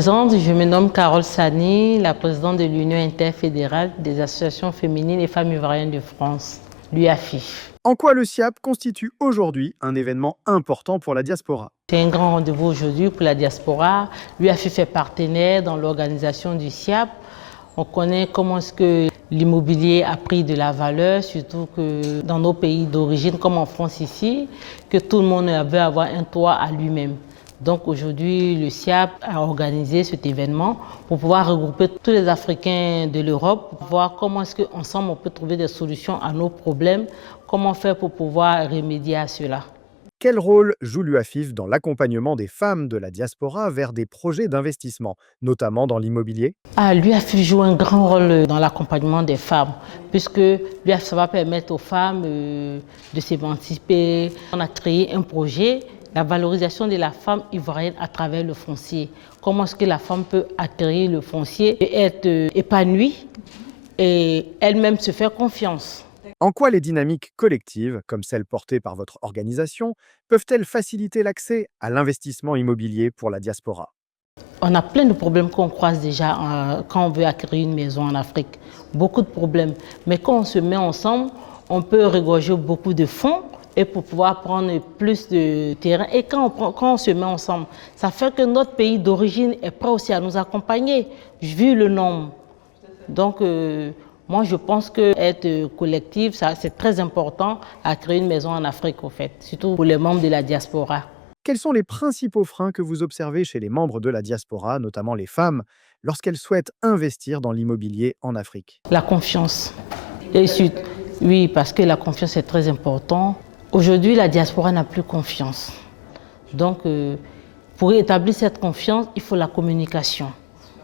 présente, je me nomme Carole Sani, la présidente de l'Union interfédérale des associations féminines et femmes ivoiriennes de France, l'UAFIF. En quoi le SIAP constitue aujourd'hui un événement important pour la diaspora? C'est un grand rendez-vous aujourd'hui pour la diaspora. L'UAFIF est partenaire dans l'organisation du SIAP. On connaît comment est-ce que l'immobilier a pris de la valeur, surtout que dans nos pays d'origine, comme en France ici, que tout le monde veut avoir un toit à lui-même. Donc aujourd'hui, le SIAP a organisé cet événement pour pouvoir regrouper tous les Africains de l'Europe, pour voir comment est-ce qu'ensemble on peut trouver des solutions à nos problèmes, comment faire pour pouvoir remédier à cela. Quel rôle joue l'UAFIF dans l'accompagnement des femmes de la diaspora vers des projets d'investissement, notamment dans l'immobilier? L'UAFIF joue un grand rôle dans l'accompagnement des femmes, puisque l'UAFIF, ça va permettre aux femmes de s'émanciper. On a créé un projet, la valorisation de la femme ivoirienne à travers le foncier. Comment est-ce que la femme peut acquérir le foncier et être épanouie et elle-même se faire confiance. En quoi les dynamiques collectives, comme celles portées par votre organisation, peuvent-elles faciliter l'accès à l'investissement immobilier pour la diaspora? On a plein de problèmes qu'on croise déjà quand on veut acquérir une maison en Afrique. Beaucoup de problèmes. Mais quand on se met ensemble, on peut regorger beaucoup de fonds et pour pouvoir prendre plus de terrain. Et quand on se met ensemble, ça fait que notre pays d'origine est prêt aussi à nous accompagner, vu le nombre. Donc, moi, je pense qu'être collectif, c'est très important à créer une maison en Afrique, au fait, surtout pour les membres de la diaspora. Quels sont les principaux freins que vous observez chez les membres de la diaspora, notamment les femmes, lorsqu'elles souhaitent investir dans l'immobilier en Afrique? La confiance. Oui, parce que la confiance est très importante. Aujourd'hui, la diaspora n'a plus confiance. Donc, pour établir cette confiance, il faut la communication.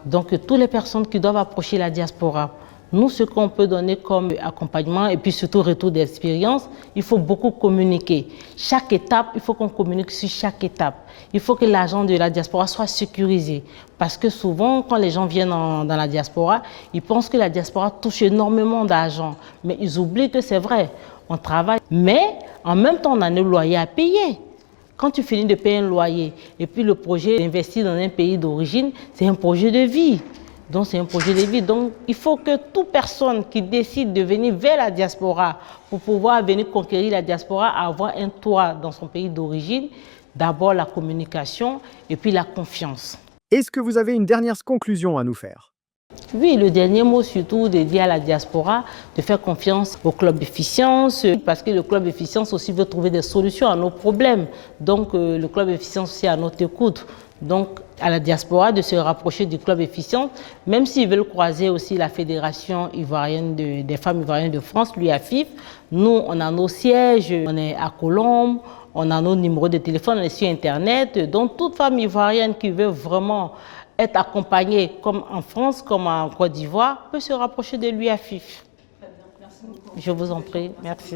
Donc, toutes les personnes qui doivent approcher la diaspora, nous, ce qu'on peut donner comme accompagnement et puis surtout retour d'expérience, il faut beaucoup communiquer. Chaque étape, il faut qu'on communique sur chaque étape. Il faut que l'argent de la diaspora soit sécurisé. Parce que souvent, quand les gens viennent dans la diaspora, ils pensent que la diaspora touche énormément d'argent. Mais ils oublient que c'est vrai, on travaille. Mais en même temps, on a un loyer à payer. Quand tu finis de payer un loyer et puis le projet d'investir dans un pays d'origine, c'est un projet de vie. Donc, c'est un projet de vie. Donc, il faut que toute personne qui décide de venir vers la diaspora pour pouvoir venir conquérir la diaspora, avoir un toit dans son pays d'origine, d'abord la communication et puis la confiance. Est-ce que vous avez une dernière conclusion à nous faire? Oui, le dernier mot surtout dédié à la diaspora, de faire confiance au Club Efficience, parce que le Club Efficience aussi veut trouver des solutions à nos problèmes. Donc, le Club Efficience aussi à notre écoute. Donc, à la diaspora de se rapprocher du Club Efficience, même s'ils veulent croiser aussi la Fédération ivoirienne des femmes ivoiriennes de France, l'UAFIF. Nous, on a nos sièges, on est à Colombes, on a nos numéros de téléphone, on est sur Internet. Donc, toute femme ivoirienne qui veut vraiment être accompagnée, comme en France, comme en Côte d'Ivoire, peut se rapprocher de l'UAFIF. Je vous en prie, merci.